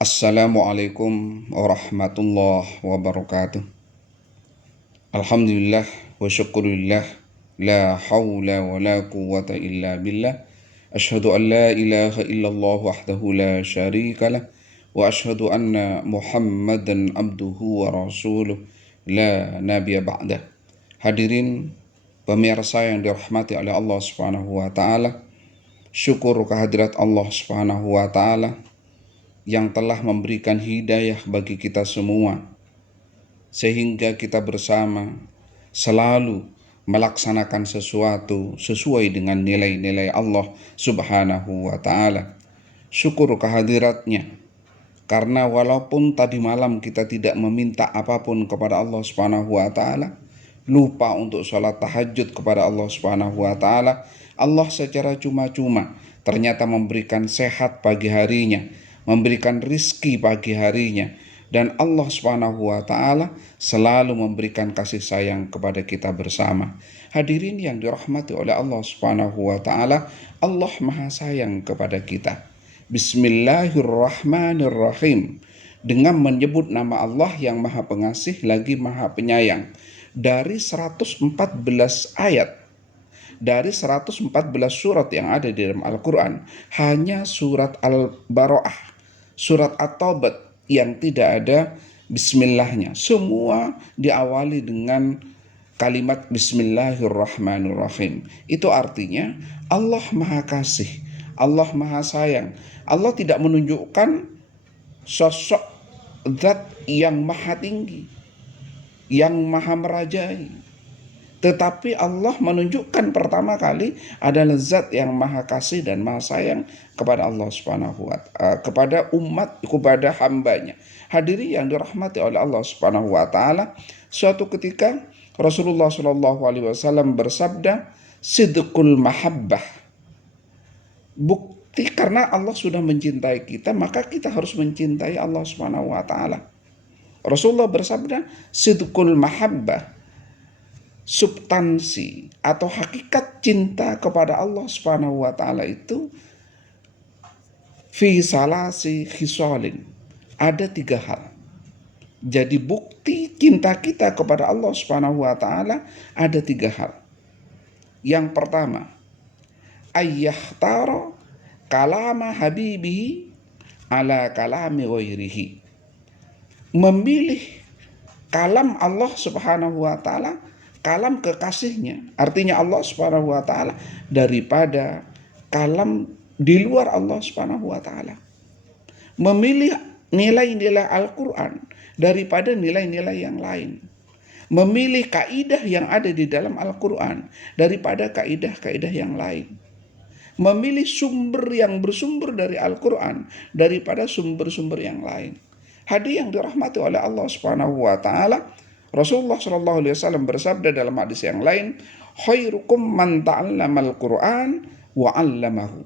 Assalamualaikum warahmatullahi wabarakatuh. Alhamdulillah wa syukurillah. La hawla wa la quwwata illa billah. Ashhadu an la ilaha illallah wahdahu la syarika lah. Wa ashhadu anna Muhammadan abduhu wa rasuluh. La nabiya ba'dah. Hadirin pemirsa yang dirahmati oleh Allah Subhanahu wa taala. Syukur kehadirat Allah Subhanahu wa taala yang telah memberikan hidayah bagi kita semua, sehingga kita bersama selalu melaksanakan sesuatu sesuai dengan nilai-nilai Allah Subhanahu wa ta'ala. Syukur kehadiratnya, karena walaupun tadi malam kita tidak meminta apapun kepada Allah Subhanahu wa ta'ala, lupa untuk sholat tahajud kepada Allah Subhanahu wa ta'ala, Allah secara cuma-cuma ternyata memberikan sehat pagi harinya, memberikan rizki pagi harinya, dan Allah Subhanahu wa ta'ala selalu memberikan kasih sayang kepada kita bersama. Hadirin yang dirahmati oleh Allah Subhanahu wa ta'ala, Allah Maha sayang kepada kita. Bismillahirrahmanirrahim. Dengan menyebut nama Allah yang Maha Pengasih lagi Maha Penyayang. Dari 114 ayat, dari 114 surat yang ada di dalam Al-Quran, hanya surat Al-Bara'ah, surat At-Taubat yang tidak ada bismillahnya. Semua diawali dengan kalimat bismillahirrahmanirrahim. Itu artinya Allah Maha Kasih, Allah Maha Sayang. Allah tidak menunjukkan sosok zat yang maha tinggi, yang maha merajai, tetapi Allah menunjukkan pertama kali adalah zat yang maha kasih dan maha sayang kepada Allah Subhanahu wa ta'ala, kepada umat, kepada hambanya. Hadirin yang dirahmati oleh Allah Subhanahu wa ta'ala, suatu ketika Rasulullah SAW bersabda, sidqul mahabbah. Bukti karena Allah sudah mencintai kita, maka kita harus mencintai Allah Subhanahu wa ta'ala. Rasulullah bersabda, sidqul mahabbah, substansi atau hakikat cinta kepada Allah Subhanahu wa ta'ala itu fi salasi khisalin, ada 3 hal. Jadi bukti cinta kita kepada Allah Subhanahu wa ta'ala ada 3 hal. Yang pertama, ayyahtara kalama habibihi ala kalami ghairihi. Memilih kalam Allah Subhanahu wa ta'ala, kalam kekasihnya, artinya Allah Subhanahu wa ta'ala, daripada kalam di luar Allah Subhanahu wa ta'ala. Memilih nilai-nilai Al-Quran daripada nilai-nilai yang lain. Memilih kaidah yang ada di dalam Al-Quran daripada kaidah-kaidah yang lain. Memilih sumber yang bersumber dari Al-Quran daripada sumber-sumber yang lain. Hadirin yang dirahmati oleh Allah Subhanahu wa ta'ala, Rasulullah SAW bersabda dalam hadis yang lain, khairukum man ta'allamal Qur'an wa 'allamahu.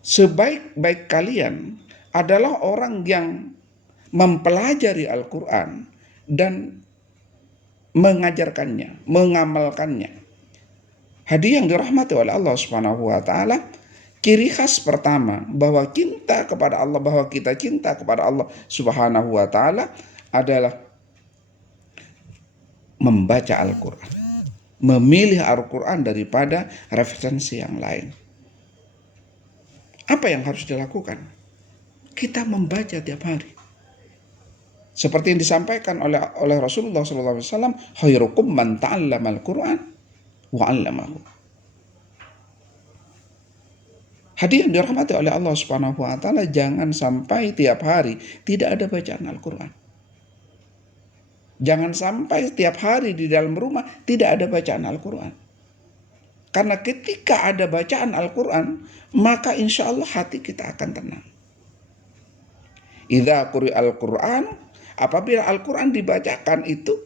Sebaik-baik kalian adalah orang yang mempelajari Al-Quran dan mengajarkannya, mengamalkannya. Hadirin yang dirahmati oleh Allah Subhanahu wa ta'ala, ciri khas pertama bahwa cinta kepada Allah, bahwa kita cinta kepada Allah Subhanahu wa ta'ala adalah membaca Al-Quran, memilih Al-Quran daripada referensi yang lain. Apa yang harus dilakukan? Kita membaca tiap hari. Seperti yang disampaikan oleh Rasulullah SAW, khairukum man ta'allamal Quran wa 'allamahu. Hadirin dirahmati oleh Allah Subhanahu wa ta'ala, jangan sampai tiap hari tidak ada bacaan Al-Quran. Jangan sampai tiap hari di dalam rumah tidak ada bacaan Al-Quran. Karena ketika ada bacaan Al-Quran, maka insya Allah hati kita akan tenang. Idza quri'al Quran, apabila Al-Quran dibacakan itu,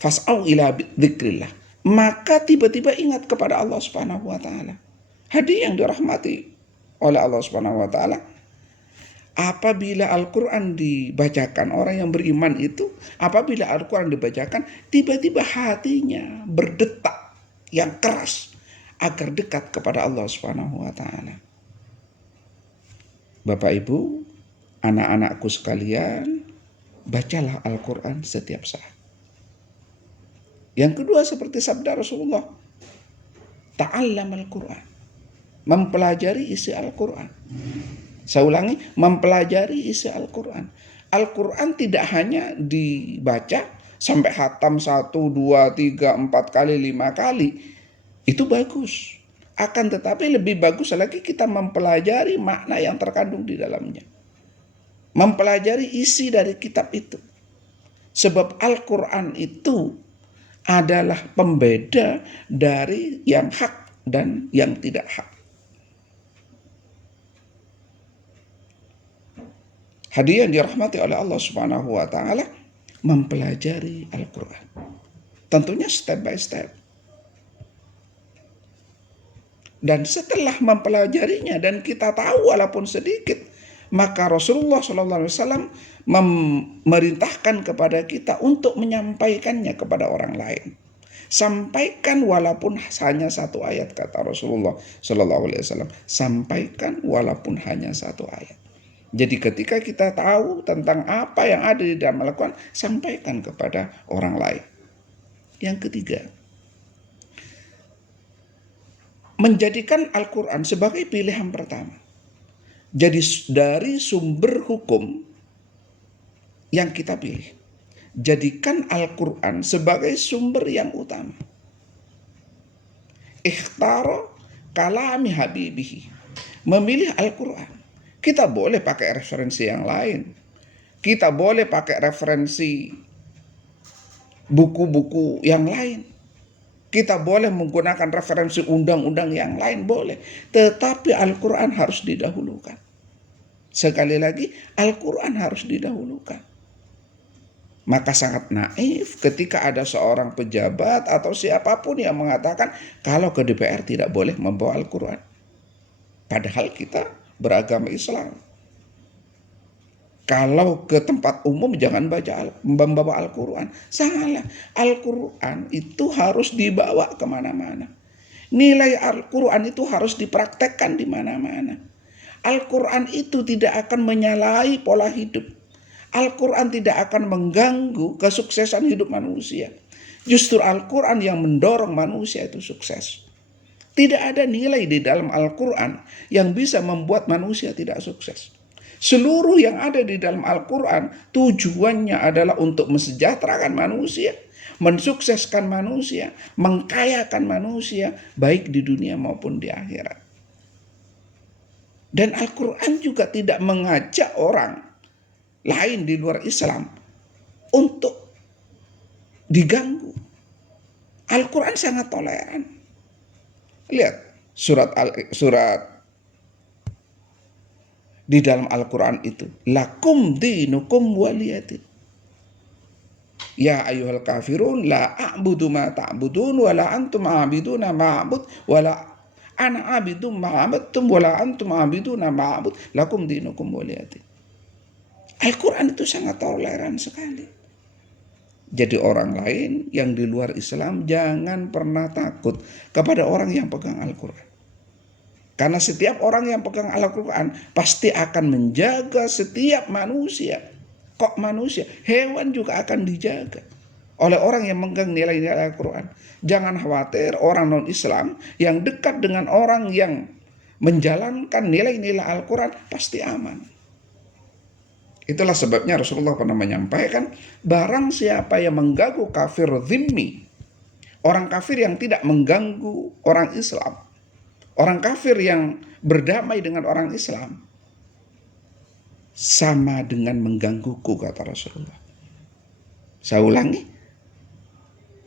fas'au ila dzikrillah, maka tiba-tiba ingat kepada Allah Subhanahu wa ta'ala. Hadirin yang dirahmati oleh Allah Subhanahu wa ta'ala, apabila Al-Quran dibacakan, orang yang beriman itu apabila Al-Quran dibacakan, tiba-tiba hatinya berdetak yang keras agar dekat kepada Allah Subhanahu wa ta'ala. Bapak Ibu, anak-anakku sekalian, bacalah Al-Quran setiap saat. Yang kedua seperti sabda Rasulullah, ta'allam Al-Quran, mempelajari isi Al-Quran. Saya ulangi, mempelajari isi Al-Quran. Al-Quran tidak hanya dibaca sampai hatam 1, 2, 3, 4 kali, 5 kali. Itu bagus. Akan tetapi lebih bagus lagi kita mempelajari makna yang terkandung di dalamnya. Mempelajari isi dari kitab itu. Sebab Al-Quran itu adalah pembeda dari yang hak dan yang tidak hak. Hadiah yang dirahmati oleh Allah Subhanahu wa taala, mempelajari Al-Quran. Tentunya step by step. Dan setelah mempelajarinya dan kita tahu walaupun sedikit, maka Rasulullah SAW memerintahkan kepada kita untuk menyampaikannya kepada orang lain. Sampaikan walaupun hanya satu ayat, kata Rasulullah SAW. Sampaikan walaupun hanya satu ayat. Jadi ketika kita tahu tentang apa yang ada di dalam Al-Quran, sampaikan kepada orang lain. Yang ketiga, menjadikan Al-Quran sebagai pilihan pertama. Jadi dari sumber hukum yang kita pilih, jadikan Al-Quran sebagai sumber yang utama. Ikhtaro kalami habibihi, memilih Al-Quran. Kita boleh pakai referensi yang lain. Kita boleh pakai referensi buku-buku yang lain. Kita boleh menggunakan referensi undang-undang yang lain, boleh. Tetapi Al-Quran harus didahulukan. Sekali lagi, Al-Quran harus didahulukan. Maka sangat naif ketika ada seorang pejabat atau siapapun yang mengatakan kalau ke DPR tidak boleh membawa Al-Quran. Padahal kita beragama Islam. Kalau ke tempat umum jangan membawa Al-Quran. Salah. Al-Quran itu harus dibawa kemana-mana. Nilai Al-Quran itu harus dipraktekkan di mana-mana. Al-Quran itu tidak akan menyalahi pola hidup. Al-Quran tidak akan mengganggu kesuksesan hidup manusia. Justru Al-Quran yang mendorong manusia itu sukses. Tidak ada nilai di dalam Al-Quran yang bisa membuat manusia tidak sukses. Seluruh yang ada di dalam Al-Quran tujuannya adalah untuk mensejahterakan manusia, mensukseskan manusia, mengkayakan manusia baik di dunia maupun di akhirat. Dan Al-Quran juga tidak mengajak orang lain di luar Islam untuk diganggu. Al-Quran sangat toleran. Lihat surat di dalam Al-Quran itu. Lakum dinukum waliyadin. Ya ayyuhal kafirun la a'budu ma ta'budun wa la antum a'biduna ma'bud wa la ana a'bidum ma'abadtum wa la antum a'biduna ma'bud lakum dinukum waliyadin. Al-Quran itu sangat toleran sekali. Jadi orang lain yang di luar Islam jangan pernah takut kepada orang yang pegang Al-Quran. Karena setiap orang yang pegang Al-Quran pasti akan menjaga setiap manusia. Kok manusia? Hewan juga akan dijaga oleh orang yang memegang nilai-nilai Al-Quran. Jangan khawatir orang non-Islam yang dekat dengan orang yang menjalankan nilai-nilai Al-Quran pasti aman. Itulah sebabnya Rasulullah pernah menyampaikan, barang siapa yang mengganggu kafir dhimmi, orang kafir yang tidak mengganggu orang Islam, orang kafir yang berdamai dengan orang Islam, sama dengan menggangguku, kata Rasulullah. Saya ulangi,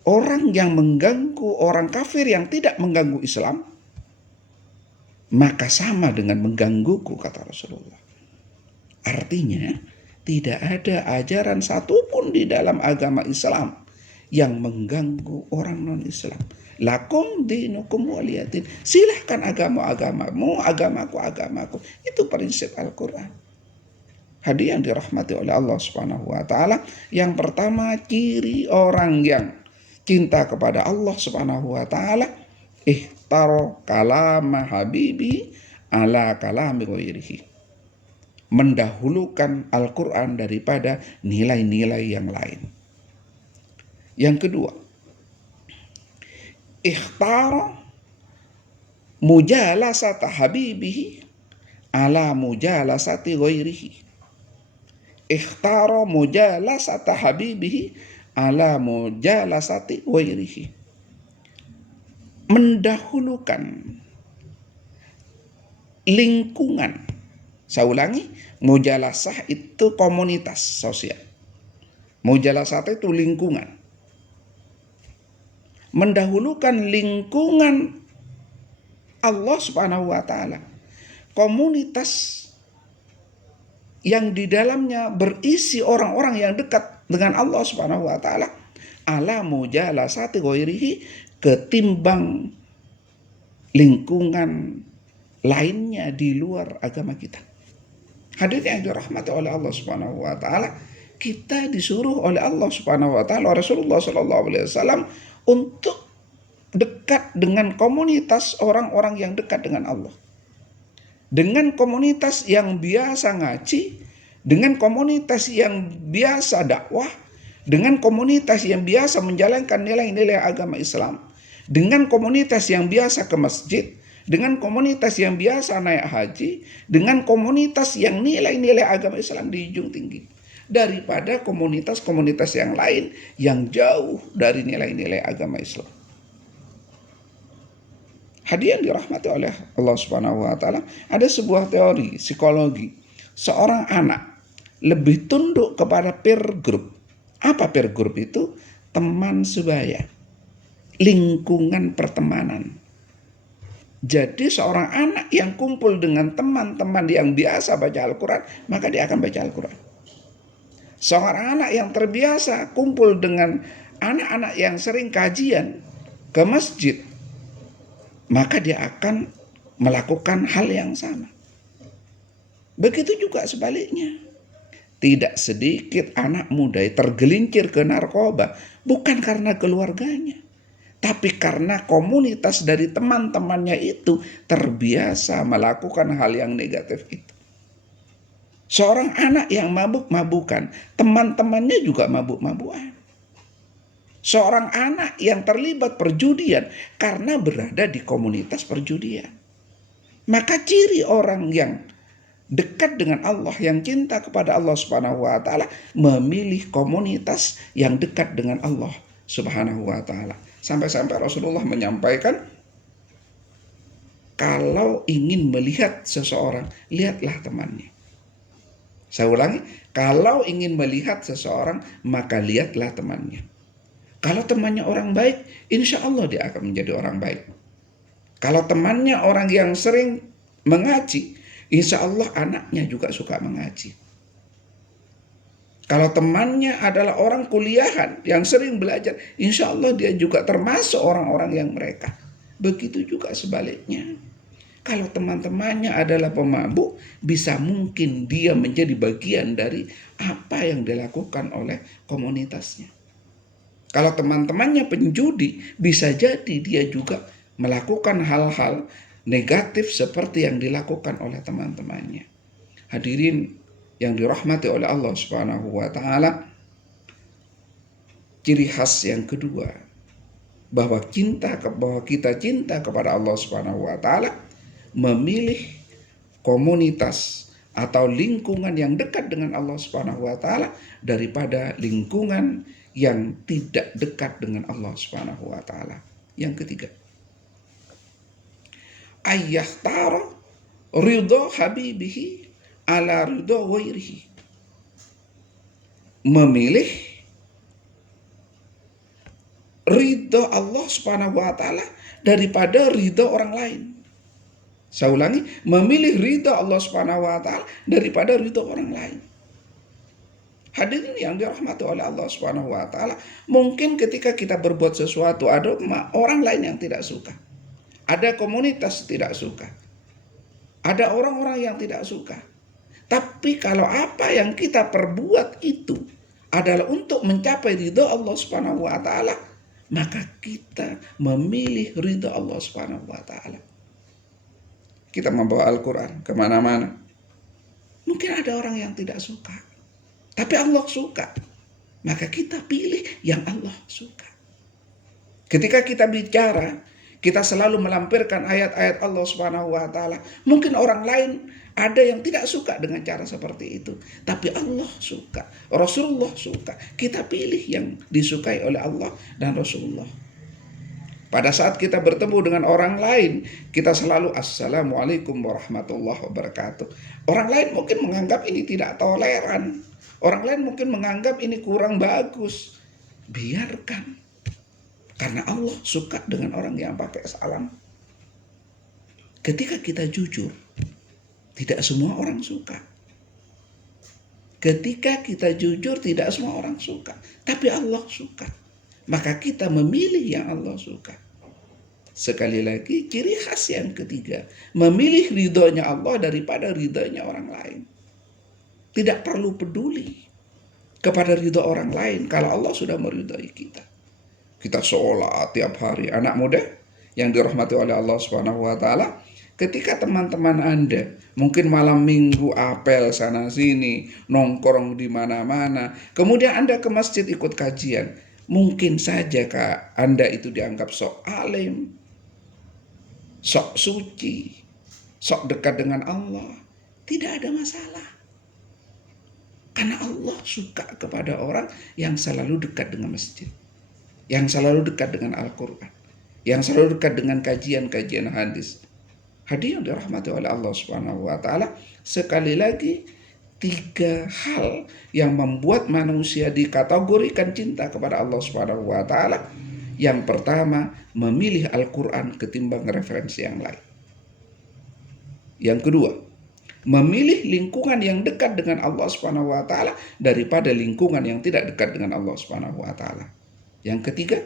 orang yang mengganggu orang kafir yang tidak mengganggu Islam, maka sama dengan menggangguku, kata Rasulullah. Artinya, tidak ada ajaran satupun di dalam agama Islam yang mengganggu orang non-Islam. Lakum dinukum waliyadin. Silahkan agamamu, agamaku. Itu prinsip Al-Quran. Hadiah yang dirahmati oleh Allah Subhanahu wa taala. Yang pertama, ciri orang yang cinta kepada Allah Subhanahu wa taala, ihtaro kalama habibi ala kalami ghairihi. mendahulukan Al-Quran daripada nilai-nilai yang lain. Yang kedua, ikhtara mujalasata habibihi ala mujalasati ghairihi. Ikhtara mujalasata habibihi ala mujalasati ghairihi. Mendahulukan lingkungan. Saya ulangi, mujalasah itu komunitas sosial. Mujalasah itu lingkungan. Mendahulukan lingkungan Allah Subhanahu wa taala. Komunitas yang di dalamnya berisi orang-orang yang dekat dengan Allah Subhanahu wa taala, ala mujalasati ghairihi, ketimbang lingkungan lainnya di luar agama kita. Hadirin yang dirahmati oleh Allah Subhanahu wa taala, kita disuruh oleh Allah Subhanahu wa taala, Rasulullah sallallahu alaihi wasallam, untuk dekat dengan komunitas orang-orang yang dekat dengan Allah. Dengan komunitas yang biasa ngaji, dengan komunitas yang biasa dakwah, dengan komunitas yang biasa menjalankan nilai-nilai agama Islam, dengan komunitas yang biasa ke masjid, dengan komunitas yang biasa naik haji, dengan komunitas yang nilai-nilai agama Islam dijunjung tinggi, daripada komunitas-komunitas yang lain yang jauh dari nilai-nilai agama Islam. Hadirin dirahmati oleh Allah Subhanahu wa taala, ada sebuah teori psikologi. Seorang anak lebih tunduk kepada peer group. Apa peer group itu? Teman sebaya, lingkungan pertemanan. Jadi seorang anak yang kumpul dengan teman-teman yang biasa baca Al-Quran, maka dia akan baca Al-Quran. Seorang anak yang terbiasa kumpul dengan anak-anak yang sering kajian ke masjid, maka dia akan melakukan hal yang sama. Begitu juga sebaliknya. Tidak sedikit anak muda tergelincir ke narkoba, bukan karena keluarganya, tapi karena komunitas dari teman-temannya itu terbiasa melakukan hal yang negatif itu. Seorang anak yang mabuk-mabukan, teman-temannya juga mabuk-mabukan. Seorang anak yang terlibat perjudian karena berada di komunitas perjudian. Maka ciri orang yang dekat dengan Allah, yang cinta kepada Allah Subhanahu wa taala, memilih komunitas yang dekat dengan Allah Subhanahu wa taala. Sampai-sampai Rasulullah menyampaikan, kalau ingin melihat seseorang, lihatlah temannya. Saya ulangi, kalau ingin melihat seseorang, maka lihatlah temannya. Kalau temannya orang baik, insya Allah dia akan menjadi orang baik. Kalau temannya orang yang sering mengaji, insya Allah anaknya juga suka mengaji. Kalau temannya adalah orang kuliahan yang sering belajar, insya Allah dia juga termasuk orang-orang yang mereka. Begitu juga sebaliknya. Kalau teman-temannya adalah pemabuk, bisa mungkin dia menjadi bagian dari apa yang dilakukan oleh komunitasnya. Kalau teman-temannya penjudi, bisa jadi dia juga melakukan hal-hal negatif seperti yang dilakukan oleh teman-temannya. Hadirin yang dirahmati oleh Allah Subhanahu wa taala, ciri khas yang kedua bahwa kita cinta kepada Allah Subhanahu wa taala, memilih komunitas atau lingkungan yang dekat dengan Allah Subhanahu wa taala daripada lingkungan yang tidak dekat dengan Allah Subhanahu wa taala. Yang ketiga, ayyahtara ridha habibihi ala ridha ghairihi. Memilih ridha Allah Subhanahu wa taala daripada ridha orang lain. Saya ulangi, memilih ridha Allah Subhanahu wa taala daripada ridha orang lain. Hadirin yang dirahmati oleh Allah Subhanahu wa taala, mungkin ketika kita berbuat sesuatu ada orang lain yang tidak suka. Ada komunitas tidak suka. Ada orang-orang yang tidak suka. Tapi kalau apa yang kita perbuat itu adalah untuk mencapai ridha Allah Subhanahu wa taala, maka kita memilih ridha Allah Subhanahu wa taala. Kita membawa Al-Quran kemana-mana. Mungkin ada orang yang tidak suka, tapi Allah suka. Maka kita pilih yang Allah suka. Ketika kita bicara, kita selalu melampirkan ayat-ayat Allah Subhanahu wa taala. Mungkin orang lain ada yang tidak suka dengan cara seperti itu, tapi Allah suka, Rasulullah suka. Kita pilih yang disukai oleh Allah dan Rasulullah. Pada saat kita bertemu dengan orang lain, kita selalu assalamualaikum warahmatullahi wabarakatuh. Orang lain mungkin menganggap ini tidak toleran. Orang lain mungkin menganggap ini kurang bagus. Biarkan. Karena Allah suka dengan orang yang pakai salam. Ketika kita jujur, tidak semua orang suka. Ketika kita jujur, tidak semua orang suka. Tapi Allah suka. Maka kita memilih yang Allah suka. Sekali lagi, ciri khas yang ketiga, memilih ridhonya Allah daripada ridhonya orang lain. Tidak perlu peduli kepada ridho orang lain kalau Allah sudah meridhoi kita. Kita sholat tiap hari. Anak muda yang dirahmati oleh Allah Subhanahu wa taala, ketika teman-teman Anda mungkin malam minggu apel sana sini, nongkrong di mana-mana, kemudian Anda ke masjid ikut kajian, mungkin saja Kak, Anda itu dianggap sok alim, sok suci, sok dekat dengan Allah. Tidak ada masalah. Karena Allah suka kepada orang yang selalu dekat dengan masjid, yang selalu dekat dengan Al-Quran, yang selalu dekat dengan kajian-kajian hadis. Hadirin yang dirahmati oleh Allah Subhanahu wa taala, sekali lagi 3 hal yang membuat manusia dikategorikan cinta kepada Allah Subhanahu wa taala. Yang pertama, memilih Al-Quran ketimbang referensi yang lain. Yang kedua, memilih lingkungan yang dekat dengan Allah Subhanahu wa taala daripada lingkungan yang tidak dekat dengan Allah Subhanahu wa taala. Yang ketiga,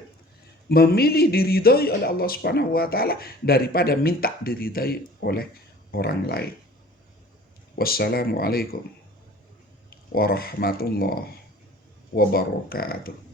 memilih diridhai oleh Allah Subhanahu wa taala daripada minta diridhai oleh orang lain. Wassalamualaikum warahmatullahi wabarakatuh.